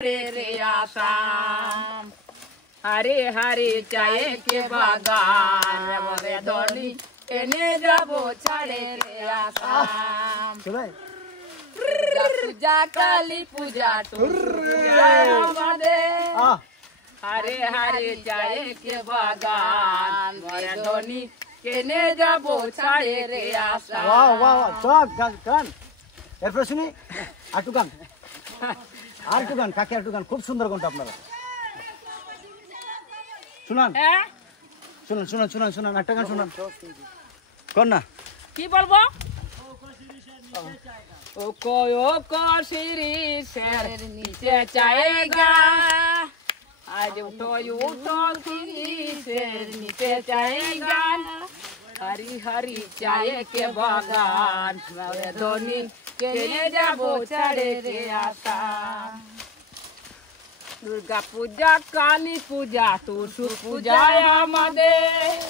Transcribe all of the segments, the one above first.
रे आसाम हरे हरे चाय के बागान रे धोनी एने जाबो छाड़े रे आसाम पूजा काली पूजा हरे हरे चाय के बागान रे धोनी एने जाबो छाड़े रे आसाम वाह वाह वाह गान गान এরপর শুনি আটু গান আটু গান কাকে আটু গান খুব সুন্দর গানটা আপনারা শুনান শুনুন শুনুন শুনুন শুনুন একটা গান শুনান কোন না কি বলবো ও কোয়ো কোশিরি শের নিচে চায়েগা আজ উঠো উঠো সিরি শের নিচে চায়েগা हरी हरी चाय के बागान धोनी केने जाबो छाड़े रे आसाम दुर्गा पूजा काली पूजा तुलसी पूजा आमादेर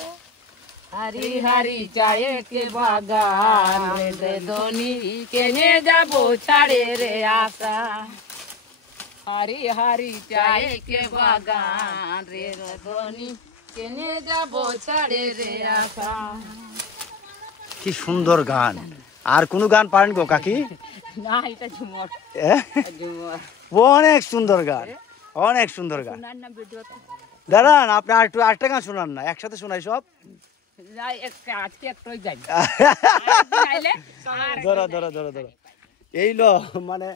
हरी हरी चाय के बागान रे धोनी केने जाबो छाड़े रे आसाम हरी हरी चाय के बागान रे धोनी কেনে যাব ছাড়ে রে আশা কি সুন্দর গান আর কোন গান পারেন গো কাকি না এটা ঝুমর ঝুমর অনেক সুন্দর গান অনেক সুন্দর গান শুনান না ভিডিওতে দাঁড়ান আপনি আর একটু আটটা গান শুনান না একসাথে শোনাই সব না একটা আজকে একটাই যাই ধরো ধরো ধরো ধরো এই লো মানে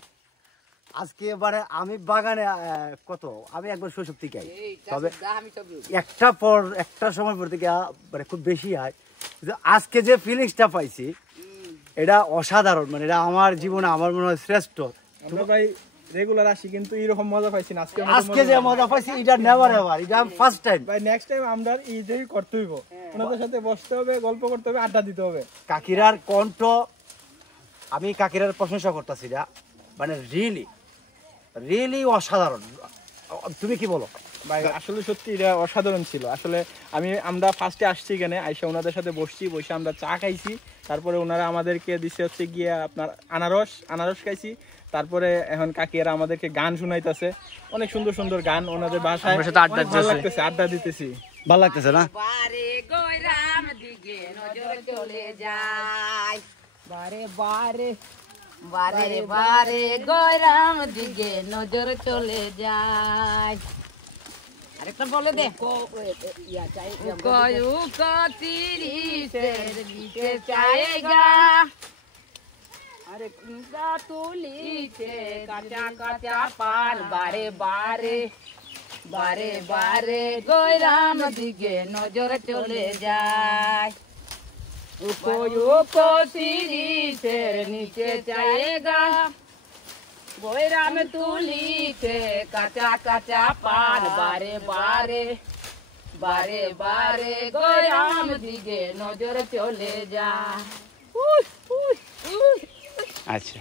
আজকে এবারে আমি বাগানে কত আমি একবার শৈশব থেকে আই তবে একটা সময় পর থেকে মানে খুব বেশি হয় কিন্তু আজকে যে ফিলিংসটা পাইছি এটা অসাধারণ মানে এটা আমার জীবনে আমার মনে হয় শ্রেষ্ঠ আমরা ভাই রেগুলার আসি কিন্তু এরকম মজা পাইছি না আজকে যে মজা পাইছি এটা নেভার এভার এটা ফার্স্ট টাইম ভাই নেক্সট টাইম আমরা এইটাই করতে হইব ওনাদের সাথে বসতে হবে গল্প করতে হবে আড্ডা দিতে হবে কাকিরার কণ্ঠ আমি কাকিরার প্রশংসা করতেছি না মানে রিয়েলি অসাধারণ তুমি কি বলো ভাই আসলে সত্যি এটা অসাধারণ ছিল আসলে আমরা ফার্স্টে আসছি এখানে আইসা ওনাদের সাথে বসে আমরা চা খাইছি তারপরে ওনারা আমাদেরকে দিছে হচ্ছে গিয়ে আপনার আনারস খাইছি তারপরে এখন কাকিরা আমাদেরকে গান শুনাইতেছে অনেক সুন্দর সুন্দর গান ওনাদের ভাষায় ভালো লাগতেছে আড্ডা দিতেছি ভালো লাগতেছে না বারে গয়রাম দিকে নজর চলে যায় বারে বারে বারে বারে গয়রাম দিকে নজর চলে যায় আরেকটা বলে দে কয়ু কতিরি শের নিচে চায়েগা আরে কুন্দা তুলিছে কাঁচা কাঁচা পান বারে বারে বারে বারে গয়রাম দিকে নজর চলে যায় उको सीरी शेर नीचे जाएगा गोयराम तुली के कच्चा कच्चा पान बारे बारे बारे बारे गोयराम दिगे नजर चले जा আচ্ছা